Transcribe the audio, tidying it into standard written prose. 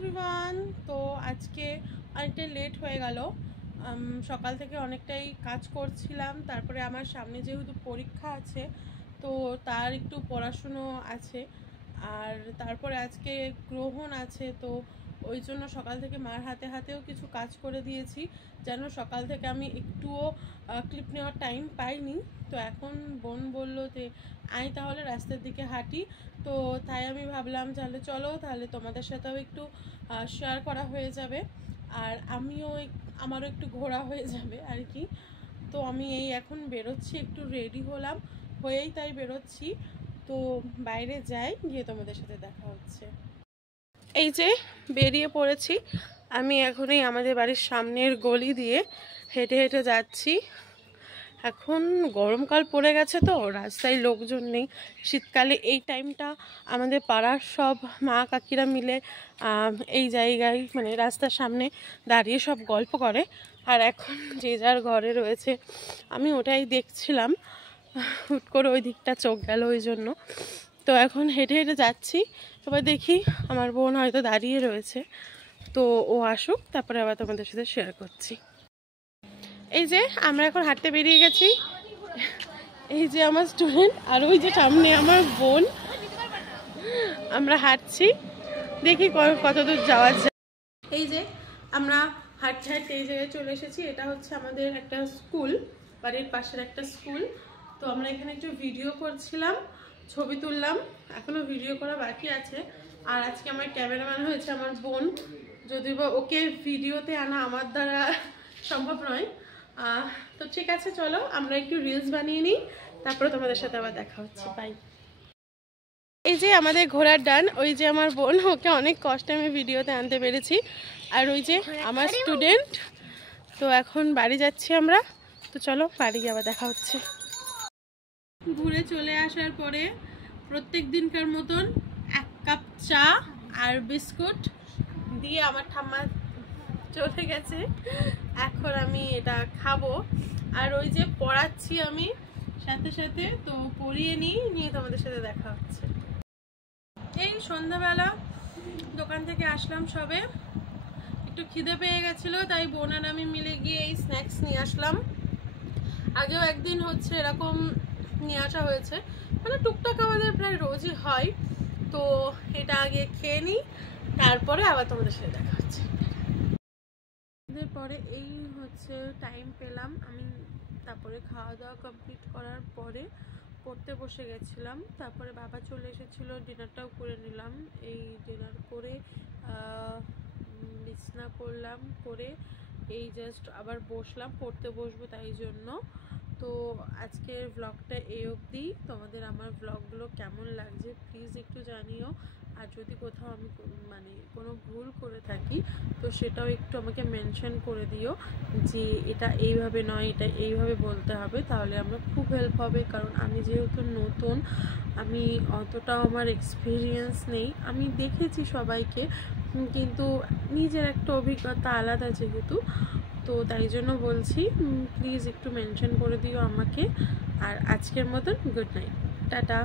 Everyone. তো আজকে অনেকটাই লেট হয়ে গেল। সকাল থেকে অনেকটাই কাজ করছিলাম, তারপরে আমার সামনে যেহেতু পরীক্ষা আছে তো তার একটু পড়াশুনো আছে, আর তারপরে আজকে গ্রহণ আছে, তো ওই জন্য সকাল থেকে মার হাতে হাতেও কিছু কাজ করে দিয়েছি, যেন সকাল থেকে আমি একটুও ক্লিপ নেওয়ার টাইম পাইনি। তো এখন বোন বললো যে আই তাহলে রাস্তার দিকে হাঁটি, তো তাই আমি ভাবলাম তাহলে চলো, তাহলে তোমাদের সাথেও একটু শেয়ার করা হয়ে যাবে, আর আমারও একটু ঘোরা হয়ে যাবে আর কি। তো আমি এই এখন বেরোচ্ছি, একটু রেডি হলাম, হয়েই তাই বেরোচ্ছি। তো বাইরে যাই, গিয়ে তোমাদের সাথে দেখা হচ্ছে। এই যে বেরিয়ে পড়েছি আমি, এখনই আমাদের বাড়ির সামনের গলি দিয়ে হেঁটে হেঁটে যাচ্ছি। এখন গরমকাল পড়ে গেছে তো রাস্তায় লোকজন নেই। শীতকালে এই টাইমটা আমাদের পাড়ার সব মা কাকিরা মিলে এই জায়গায় মানে রাস্তার সামনে দাঁড়িয়ে সব গল্প করে, আর এখন যে যার ঘরে রয়েছে। আমি ওটাই দেখছিলাম, হুট করে ওই দিকটা চোখ গেল ওই জন্য। তো এখন হেঁটে হেঁটে যাচ্ছি, এবার দেখি আমার বোন হয়তো দাঁড়িয়ে রয়েছে, তো ও আসুক তারপরে আবার তোমাদের সাথে শেয়ার করছি। এই যে আমরা এখন হাঁটতে বেরিয়ে গেছি, এই যে আমার স্টুডেন্ট আর ওই যে সামনে আমার বোন, আমরা হাঁটছি, দেখি কতদূর যাওয়া যায়। এই যে আমরা হাঁটতে হাঁটতে এই জায়গায় চলে এসেছি। এটা হচ্ছে আমাদের একটা স্কুল, বাড়ির পাশের একটা স্কুল। তো আমরা এখানে একটু ভিডিও করছিলাম, ছবি তুললাম, এখনো ভিডিও করা বাকি আছে। আর আজকে আমার ক্যামেরাম্যান হয়েছে আমার বোন, যদিও বা ওকে ভিডিওতে আনা আমার দ্বারা সম্ভব নয়। তো ঠিক আছে, চলো আমরা একটু রিলস বানিয়ে নিই, তারপরে তোমাদের সাথে আবার দেখা হচ্ছে। বাই। এই যে আমাদের ঘোড়ার ডান, ওই যে আমার বোন, ওকে অনেক কষ্টে আমি ভিডিওতে আনতে পেরেছি। আর ওই যে আমার স্টুডেন্ট। তো এখন বাড়ি যাচ্ছি আমরা, তো চলো বাড়ি গিয়ে আবার দেখা হচ্ছে। ঘুরে চলে আসার পরে প্রত্যেক দিনকার মতন 1 কাপ চা আর বিস্কুট দিয়ে আমার ঠাম্মা চলে গেছে, এখন আমি এটা খাবো। আর ওই যে পড়াচ্ছি আমি সাথে সাথে, তো পড়িয়ে নিয়ে তোমাদের সাথে দেখা হচ্ছে। এই সন্ধ্যাবেলা দোকান থেকে আসলাম সবে, একটু খিদে পেয়ে গেছিলো, তাই বোন আর আমি মিলে গিয়ে এই স্ন্যাক্স নিয়ে আসলাম। আগেও একদিন হচ্ছে এরকম নিয়ে আসা হয়েছে, মানে টুকটাক আমাদের প্রায় রোজই হয়। তো এটা আগে খেয়ে নিই, তারপরে আবার তোমাদের সাথে দেখা হচ্ছে। পরে এই হচ্ছে টাইম পেলাম আমি, তারপরে খাওয়া দাওয়া কমপ্লিট করার পরে পড়তে বসে গেছিলাম। তারপরে বাবা চলে এসেছিলো, ডিনারটাও করে নিলাম। এই ডিনার করে বিছনা করলাম, করে এই জাস্ট আবার বসলাম, পড়তে বসবো তাই জন্য। তো আজকের ব্লগটা এই অবধি। তোমাদের আমার ব্লগগুলো কেমন লাগছে প্লিজ একটু জানিও, আর যদি কোথাও আমি মানে কোনো ভুল করে থাকি তো সেটাও একটু আমাকে মেনশন করে দিও, যে এটা এইভাবে নয়, এটা এইভাবে বলতে হবে, তাহলে আমার খুব হেল্প হবে। কারণ আমি যেহেতু নতুন, আমি অতটাও আমার এক্সপিরিয়েন্স নেই, আমি দেখেছি সবাইকে, কিন্তু নিজের একটা অভিজ্ঞতা আলাদা যেহেতু, তো তাই জন্য বলছি প্লিজ একটু মেনশন করে দিও আমাকে। আর আজকের মতন গুড নাইট, টাটা।